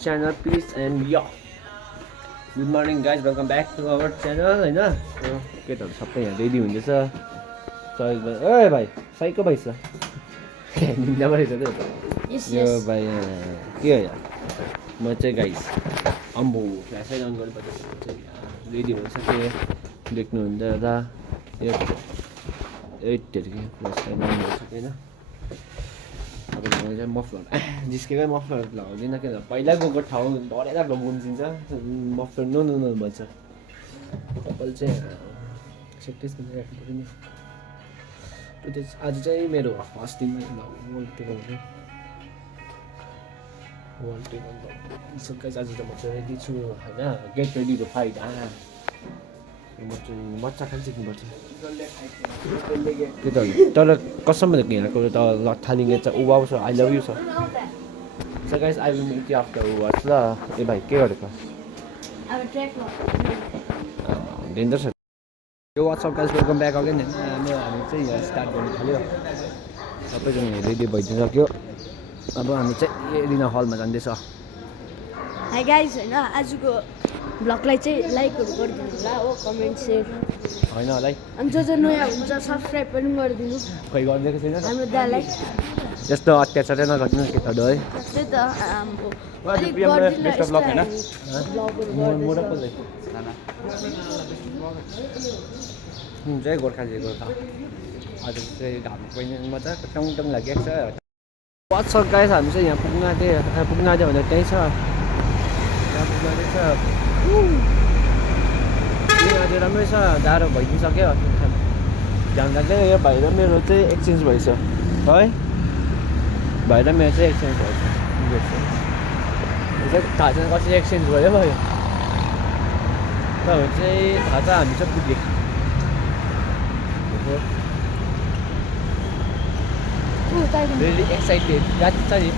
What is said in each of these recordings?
channel, peace and yo. Good morning guys, welcome back to our channel हैन केटाहरु सबै यहाँ ready हुँदैछ सहयोग भाइ ओए भाइ साइको भाइ छ निन्दा भइछ त यो भाइ के हो यार म चाहिँ गाइस अम्बो फ्ल्यासै अन गरेपछि चाहिँ रेडी भइसके देख्नु हुन्छ र यो एटहरु फ्ल्यास अन गरिसके हैन अब म चाहिँ मफलर जिस्केकै मफलर लगाउँदिन किन पहिला गएको ठाउँ डरेर गुम्सिन्छ मफलर नो नो नो भन्छ कपाल चाहिँ सेक्टिस गरेर राख्नु पर्यो नि त्यो आज चाहिँ मेरो फर्स्ट दिनमा वर्ल्ड टेबल सो गाइस आज त म चाहिँ रेडी छु हैन गेट रेडी टु फाइट म चाहिँ मच्चा खान सिक्नुपर्छ त्यो त तर कसम भनेको यहाँको त थालिङ छ उबाउँछ I love you sir so guys I will meet you after watch ल ए भाइ के गरेको अब ट्र्याक डेन्जर छ यो WhatsApp guys welcome back again हैन हामी चाहिँ यहाँ स्टार्ट गर्नु थाल्यो सबैजना रेडी भइसक्यो अब हामी चाहिँ एरिना हलमा जाँदैछ हाई गाइस हैन आजको ब्लगलाई चाहिँ लाइकहरु गरिदिनु होला हो कमेन्ट सेयर हैन होला अनि जो नयाँ हुन्छ सब्स्क्राइब पनि गरिदिनु खै गरिदिएको छैन हाम्रो दालाई यस्तो अत्याचार चाहिँ नगर्नु केटाहरु है त्यस्तै त हाम्रो अलिक गरिदिनु बेस्ट ब्लग हैन मोडा पल्ले जय गोर्खा जय गोर्खा आज चाहिँ घाम पनि मजाको टङ टङ लागेको छ वाट्सअप गाइस हामी चाहिँ यहाँ पुग्न आँट्यो भनेर त्यही छ यहाँ पुग्न आँटेको छ आज राम्रै छ जाडो भइदिइसक्यो ध्यान राख्दै यो भाइ र मेरो चाहिँ एक्सचेन्ज भएछ है भाइ र मेरो चाहिँ एक्सचेन्ज भएछ थाहा छैन कसरी एक्सचेन्ज भयो भयो तपाईँ चाहिँ थाहा छ हामी चाहिँ पुग्यो really excited गाडी छ नि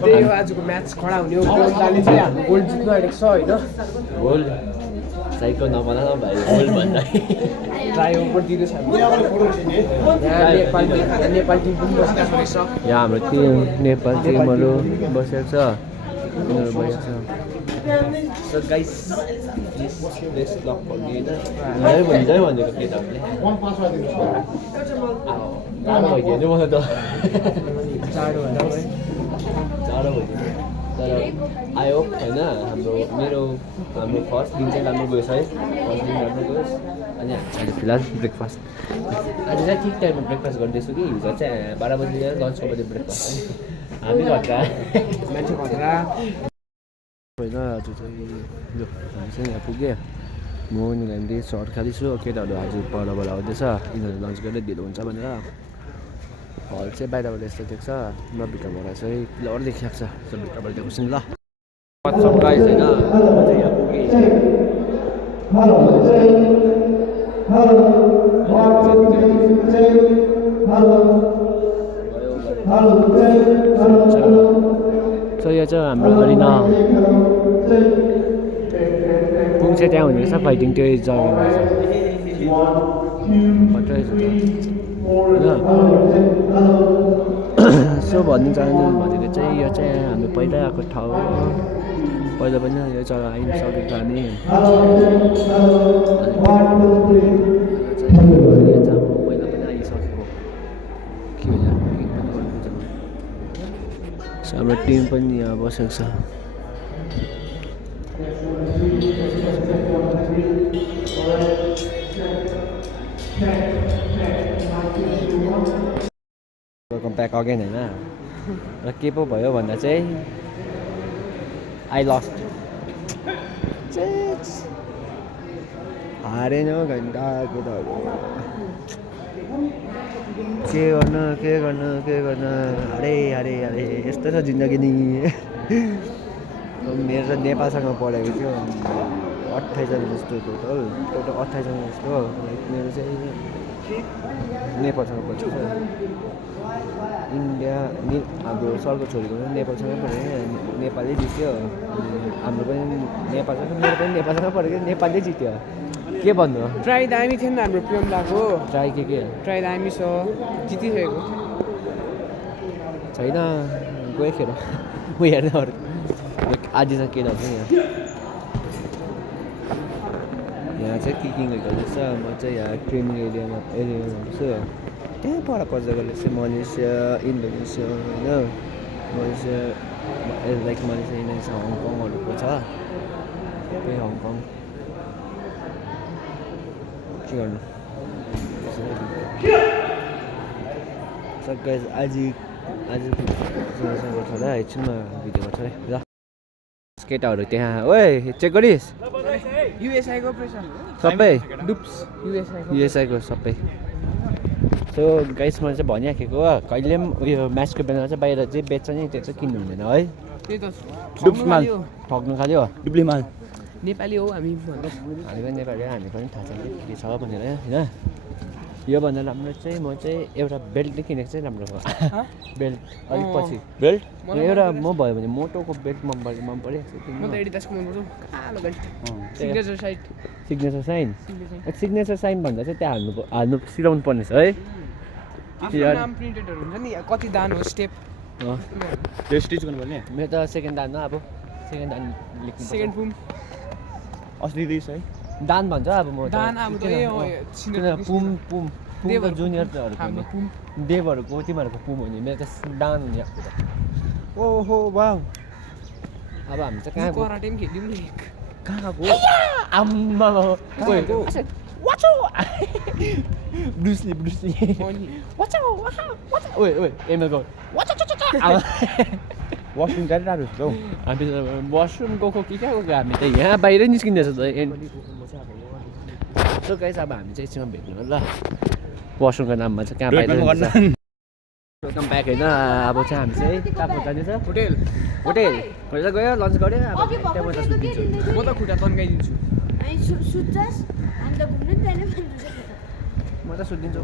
त्यही हो आजको म्याच खडा हुने हो गोलदाले चाहिँ हाम्रो गोल जित्नु आँटेको छ होइन गोल साइको नबना न भाइ गोल भन्दा ट्राई ओभर दिँदैछ नेपाल टिम पनि बसिरहेको रहेछ यहाँ हाम्रो टिम नेपाल टिमहरू बसेको छ उनीहरू बसेको छ सो गाइस प्लेस ब्लक भन्ने होइन भन्छ भनेको केटाहरूले जाडो भइदियो नि मलाई त जाडो भन्दा है जाडो भइदियो तर आई होप होइन हाम्रो फर्स्ट दिन चाहिँ राम्रो गएछ है फर्स्ट दिन राम्रो गयोस् अनि अहिले फिलहाल ब्रेकफास्ट आज चाहिँ ठिक टाइममा ब्रेकफास्ट गर्दैछु कि हिजो चाहिँ 12 बजी लन्चको बजी ब्रेकफास्ट हामी घट्दा मान्छे खतरा होइन आज चाहिँ लु हामी चाहिँ यहाँ पुग्यो म यिनीहरूले सर्ट खाँदैछु केटाहरू आज परबाट आउँदैछ यिनीहरू लन्च गरेर ढिलो हुन्छ भनेर हल चाहिँ बाहिरबाट यस्तो देख्छ ल भित्रबाट चाहिँ क्लियर देखिएको छ सो भित्रबाट देखाउँछु नि ल वाट्सअप गाइस होइन म चाहिँ यहाँ पुगेँ सो यो चाहिँ हाम्रो अरिना पुङ चाहिँ त्यहाँ हुने रहेछ फाइटिङ त्यो जग्गामा सो भन्नु चाहनु भनेको चाहिँ यो चाहिँ हाम्रो पहिला आएको ठाउँ हो पहिला पनि यो जग्गा आइसकेको हामी पहिला पनि आइसकेको के हुन्छ हाम्रो टिम पनि यहाँ बसेको छ वेलकम ब्याक अगेन होइन र के पो भयो भन्दा चाहिँ आई लस्ट हारेन घन्टा केटाहरू के गर्न अरे यस्तो छ जिन्दगी नि मेरो त नेपालसँग पढेको थियो 28 जना जस्तो टोटल 28 जना जस्तो लाइक मेरो चाहिँ नेपालसँग पढ्छ इन्डिया हाम्रो सरको छोरीको पनि नेपालसँगै पढेको नेपालै जित्यो हाम्रो पनि नेपालसँग मेरो पनि नेपालसँग पढेको नेपालले जित्यो के भन्नु ट्राई दामी थियो नि हाम्रो प्रियम दाको ट्राई के ट्राई दामी छ जितिसकेको छैन गयो खेर म हेर्ने अरू आधी चाहिँ केटाहरू छ यहाँ चाहिँ किकिङहरू गर्दैछ म चाहिँ यहाँ ट्रेनिङ एरियामा छु त्यहाँ पर जग्गाले चाहिँ मलेसिया इन्डोनेसिया होइन मलेसिया लाइक मलेसिया इन्डोनेसिया हङकङहरूको छ त्यही हङकङ के गर्नु गाइस आज गर्छ र एकछिनमा भिडियो गर्छ है ल केटाहरू त्यहाँ ओए चेक गरिस् युएसआईको प्रेसर सबै डुप्स युएसआईको युएसआईको सबै सो गाइस मैले चाहिँ भनिराखेको हो कहिले पनि उयो म्याचको बेलामा चाहिँ बाहिर जे बेच्छ नि त्यो चाहिँ किन्नु हुँदैन है त्यही त डुप्स माल ठग्नु खालि हो डुप्ली माल नेपाली हो हामी हामी पनि नेपाली हो हामी पनि थाहा छ के छ भनेर होइन योभन्दा राम्रो चाहिँ म चाहिँ एउटा बेल्ट नै किनेको चाहिँ राम्रो हो बेल्ट अलिक पछि बेल्ट एउटा म भयो भने मोटोको बेल्ट मन परिरहेको छ म त एडिडासको मन पर्छ कालो belt signature sign signature sign भन्दा चाहिँ त्यहाँ हाल्नु सिलाउनु पर्ने छ है आफ्नो नाम प्रिन्टेडहरू हुन्छ नि कति दान हो स्टेप त्यो स्टिच गर्नुपर्ने मेरो त सेकेन्ड दान हो अब सेकेन्ड दान लेख्नु सेकेन्ड पुम असली रिस है दान भन्छ अब म दान अब पुम जुनियरहरूको पुम देवहरूको तिमीहरूको पुम हो नि मेरो त दान हुने ओहो वाउ अब हामी चाहिँ कहाँ कराटे पनि खेल्यौँ नि कहाँ गयो आम्मा वाचो ब्रुसली ओए ओए एमएलको वासरुम गरिरहेको छ हौ हामी त वासरुम गएको कि कहाँ गएको हामी त यहाँ बाहिरै निस्किँदैछ त सो गाइस अब हामी चाहिँ एकछिनमा भेट्नु ल वासरुमको नाममा चाहिँ कहाँ बाहिर वेलकम ब्याक होइन अब चाहिँ हामी चाहिँ कहाँ जाँदैछ होटेल होटेल गयो लन्च गऱ्यो अब त्यहाँ म त सुत्दिन्छु म त खुट्टा तन्काइदिन्छु म त सुत्दिन्छु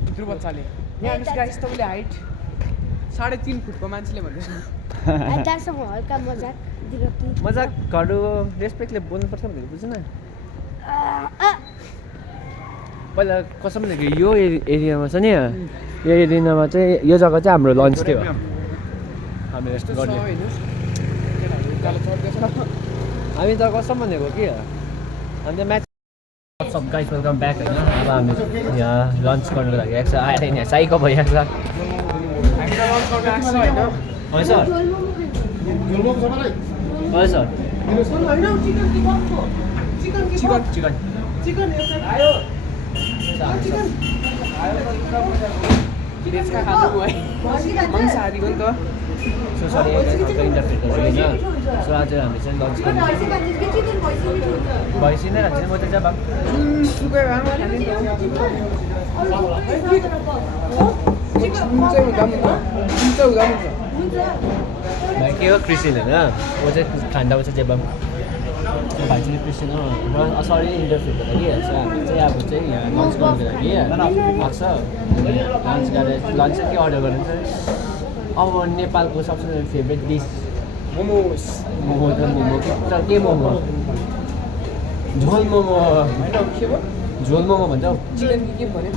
भित्र बच्चाले यहाँ गाइस तपाईँले हाइट 3.5 फुटको मान्छेले भन्दैछ मजाकहरू रेस्पेक्टले बोल्नुपर्छ भनेको बुझ्न पहिला कसम भनेको यो एरियामा छ नि यो एरियामा चाहिँ यो जग्गा चाहिँ हाम्रो लन्च थियो हामी यस्तो गर्ने हामी त कसम भनेको कि हामी त म्याच सब गाइस वेलकम ब्याक होइन अब हामी यहाँ लन्च गर्नुको लागि आएको छ आएर यहाँ साइको भइरहेको छ हजुर सर चिकन मांसाहारी हो नि त सो सरी इन्टरप्रेट होइन सो आज हामी चाहिँ लन्च गर्नु भैँसी नै खान्छ म त जब भाइ के हो क्रिस्चियन होइन म चाहिँ खान्दा चाहिँ जेबा भाइ चाहिँ क्रिस्चियन हो र सरी इन्टरप्रेट गर्दा कि सो हामी चाहिँ अब चाहिँ यहाँ लन्च गर्नुको लागि आएको छ लन्च गरेर लन्च चाहिँ के अर्डर गर्नु चाहिँ अब नेपालको सबसे फेभरेट डिस मोमोस मोमो त मोमो के मोमो झोल मोमो होइन के भयो झोल मोमो भन्छ हौ चिकन के भन्यो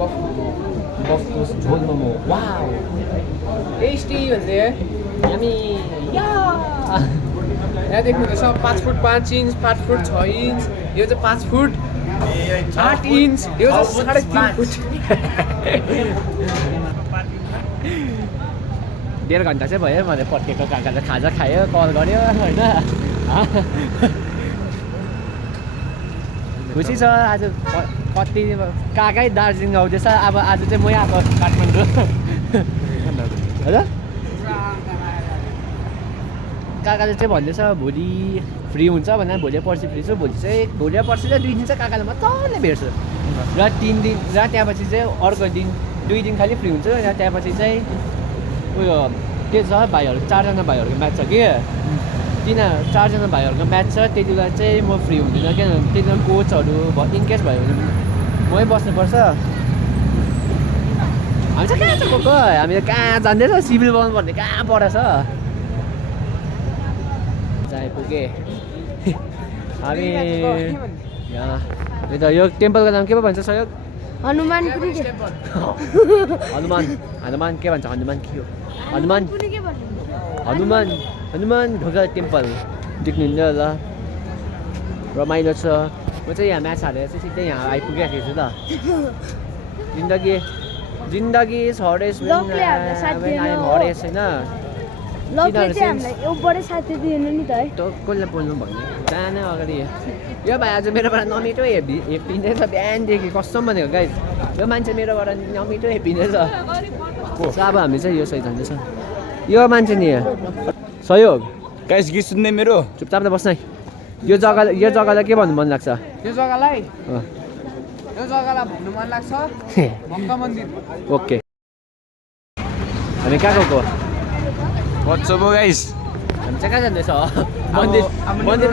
बफको झोल मोमो वाउ टेस्टी भन्दै हामी यहाँ देख्नुहुँदैछ 5 फुट 5 इंच 5 फुट 6 इंच यो चाहिँ 5 फुट 8 इंच यो चाहिँ 3.5 फुट 1.5 घन्टा चाहिँ भयो मैले पट्केको काकाले खाजा खायो कल गर्यो होइन खुसी छ आज कति काकै दार्जिलिङ आउँदैछ अब आज चाहिँ मै आएको काठमाडौँ हजुर काकाले चाहिँ भन्दैछ भोलि फ्री हुन्छ भनेर भोलि पर्सि फ्री छु भोलि पर्सि चाहिँ 2 दिन चाहिँ काकाले मजाले भेट्छु र 3 दिन र त्यहाँपछि चाहिँ अर्को दिन 2 दिन खालि फ्री हुन्छ र त्यहाँपछि चाहिँ उयो के छ भाइहरू 4 जना भाइहरूको म्याच छ कि 4 जना भाइहरूको म्याच छ त्यति बेला चाहिँ म फ्री हुँदिनँ किनभने त्यति बेला कोचहरू इनकेस भयो भने मै बस्नुपर्छ हामी चाहिँ कहाँ चाहिँ गएको हामीले कहाँ जाँदैछ सिभिल बनाउनु पर्ने कहाँ परेछ आइपुगे हामी यहाँ यो टेम्पलको नाम के पो भन्छ सहयोग हनुमान पनि के हनुमान के भन्छ हनुमान के हो हनुमान पनि के भन्नु हनुमान ढोका टेम्पल देख्नुहुन्छ होला रमाइलो छ म चाहिँ यहाँ म्याच हालेर चाहिँ सिधै यहाँ आइपुगेको छु त जिन्दगी is hardest when Lovely हामीलाई साथ when I am दिएन, hardest होइन लभले चाहिँ हामीलाई एउटै साथी दिएन नि त है त कसले बोल्नु भन्ने जाने अगाडि यो भाइ आज मेरोबाट नमिठो हेपिँदैछ बिहानदेखि कसम भनेको गाइस यो मान्छे मेरोबाट नमिठो हेपिँदैछ अब हामी चाहिँ यो सही जाँदैछ यो मान्छे नि सहयोग गाइस गीत सुन्ने मेरो चुपचाप त बस्न है यो जग्गालाई के भन्नु मन लाग्छ यो जग्गालाई अँ। यो जग्गालाई भन्नु मन लाग्छ भक्त मन्दिर ओके हामी कहाँ गएको वाट्स अप गाइस हामी चाहिँ कहाँ जाँदैछ मन्दिर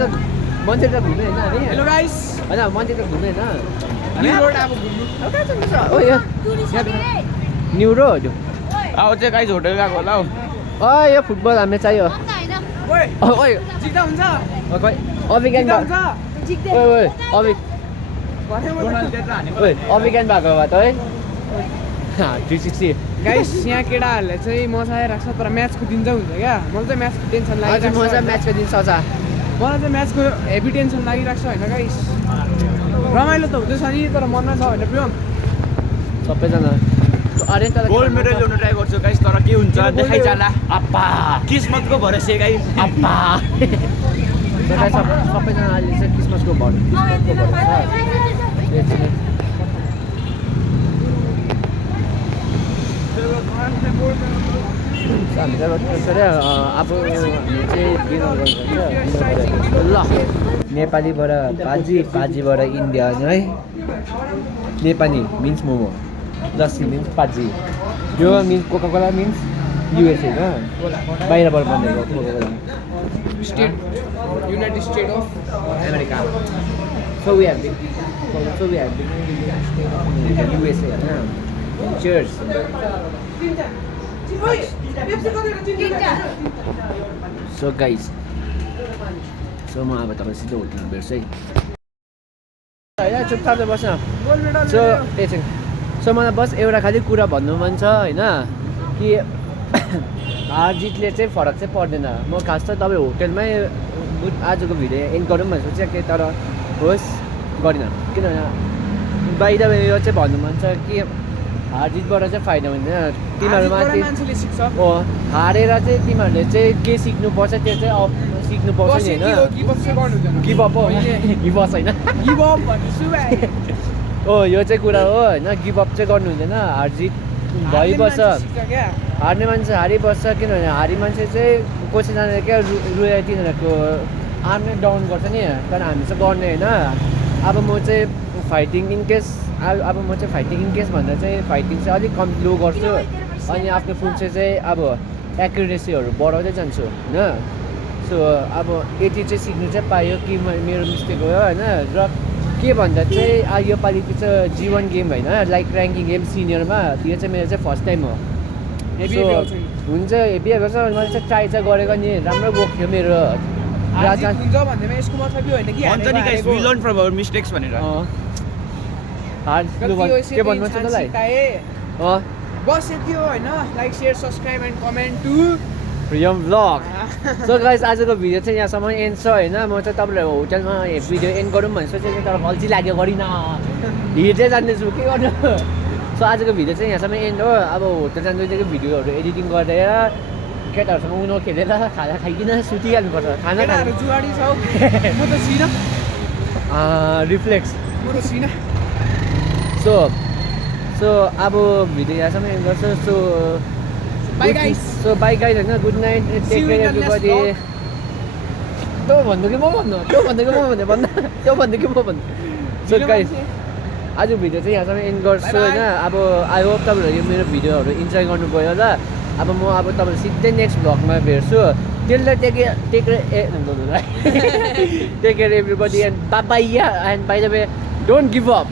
मन्दिर त घुम्ने होइन हामी हेलो गाइस होइन मन्दिर त घुम्ने होइन न्यू रोड अब घुम्नु अब कहाँ जाँदैछ ओ यो न्यु रोड अब चाहिँ गाइस होटल गएको होला हौ यो फुटबल हामीलाई चाहियो ओइ ओइ जित्दा हुन्छ खै अभिज्ञान जित्दा भएको हुन्छ ओइ डोनाल्ड तेत्र हानेको अभिज्ञान भएको भए त है 360 गाइस यहाँ केटाहरूले चाहिँ मजा आइरहेको छ तर म्याचको दिन चाहिँ हुन्छ क्या मलाई चाहिँ म्याचको टेन्सन आज लागिरहेको मजा छ म्याचको दिन सजा मलाई चाहिँ म्याचको हेभी टेन्सन लागिरहेको छ होइन गाइस रमाइलो त हुँदैछ नि तर मनमा छ होइन प्रियम सबैजना अरे तर गोल्ड मेडल ल्याउन ट्राई गर्छु गाइस तर के हुन्छ गोल्ड देखाइ मेडल- जाला अप्पा किस्मतको भरोसे गाइस अप्पा सबैजना अहिले चाहिँ क्रिसमसको हामी चाहिँ अब हामी चाहिँ डिनर गर्नुहुन्छ ल नेपालीबाट पाजीबाट इन्डियन है नेपाली मिन्स मोमो लस्सी मिन्स पाजी यो means coca cola means USA होइन बाहिरबाट बनेको coca cola state united state of America so we have USA होइन चियर्स सो गाइस सो म अब तपाईँ सिधै होटलमा भेट्छु है होइन चुपचाप बस्न सो एकछिन सो मलाई बस एउटा खालि कुरा भन्नु मन छ होइन कि हार जितले चाहिँ फरक चाहिँ पर्दैन म खास त तपाईँ होटेलमै आजको भिडियो एन्ड गरौँ भनेर सोचेको थिएँ तर होस् गरिनँ किनभने बाहिर यो चाहिँ भन्नु मन छ कि हार जितबाट चाहिँ फाइदा हुँदैन तिमीहरू माथि मान्छेले सिक्छ हो हारेर चाहिँ तिमीहरूले चाहिँ के सिक्नुपर्छ त्यो चाहिँ सिक्नुपर्छ नि होइन गिभअप चाहिँ गर्नु हुँदैन गिभअप हो गिभअप होइन गिभअप भन्दैछु भाइ हो यो चाहिँ कुरा हो होइन गिभअप चाहिँ गर्नु हुँदैन हार जित भइबस्छ हार्ने मान्छे हारिबस्छ किनभने हारी मान्छे चाहिँ कसैजनाले क्या रुएर तिनीहरूको आर्मै डाउन गर्छ नि तर हामी चाहिँ गर्ने होइन अब म चाहिँ फाइटिङ इन केस अब म चाहिँ फाइटिङ इन केस भन्दा चाहिँ फाइटिङ चाहिँ अलिक कम लो गर्छु अनि आफ्नो फुल चाहिँ अब एक्युरेसीहरू बढाउँदै जान्छु होइन सो अब यति चाहिँ सिक्नु चाहिँ पायो कि मेरो मिस्टेक हो होइन र के भन्दा चाहिँ योपालि चाहिँ जीवन गेम होइन लाइक ऱ्याङ्किङ गेम सिनियरमा त्यो चाहिँ मेरो चाहिँ फर्स्ट टाइम हो हेभी So, आउँछ नि। हुन्छ हेभी आएको छ मैले चाहिँ ट्राई चाहिँ गरेको नि राम्रो गएको थियो मेरो राजा हुन्छ भन्दैमा यसको मतलब यो होइन कि भन्छ नि guys we learn from our mistakes भनेर के भन्नु छ तँलाई बस यति हो होइन like share subscribe and comment to Priyam vlog so guys आजको भिडियो चाहिँ यहाँसम्म एन्ड छ होइन म चाहिँ तपाईँलाई होटलमा भिडियो एन्ड गरौँ भनेर सोचेको थिएँ तर गल्ती लाग्यो गरिनँ हिँड्दै जान्दैछु के गर्नु सो आजको भिडियो चाहिँ यहाँसम्म एन्ड हो अब होटल जाँदैदेखि भिडियोहरू एडिटिङ गरेर केटाहरूसँग उनो खेलेर खाना खाइकन सुतिहाल्नुपर्छ खाना केटाहरू जुवाडी छ हौ। म त छिनँ रिफ्लेक्स म त छिनँ सो अब भिडियो यहाँसम्म एन्ड गर्छु so Bye, guys. So bye guys होइन good night See take you care in the next everybody vlog. त्यो भन्नु कि म भन्नु त्यो भन्नु कि म भन्नु भन्दा त्यो भन्नु कि म भन्नु सो गाइज आज भिडियो चाहिँ यहाँसम्म एन्ड गर्छु Bye, bye. होइन अब आई होप तपाईँहरू यो मेरो भिडियोहरू इन्जोय गर्नुभयो होला अब म अब तपाईँहरू सिधै नेक्स्ट भ्लगमा भेट्छु त्यसलाई take care everybody and bye and by the way don't give up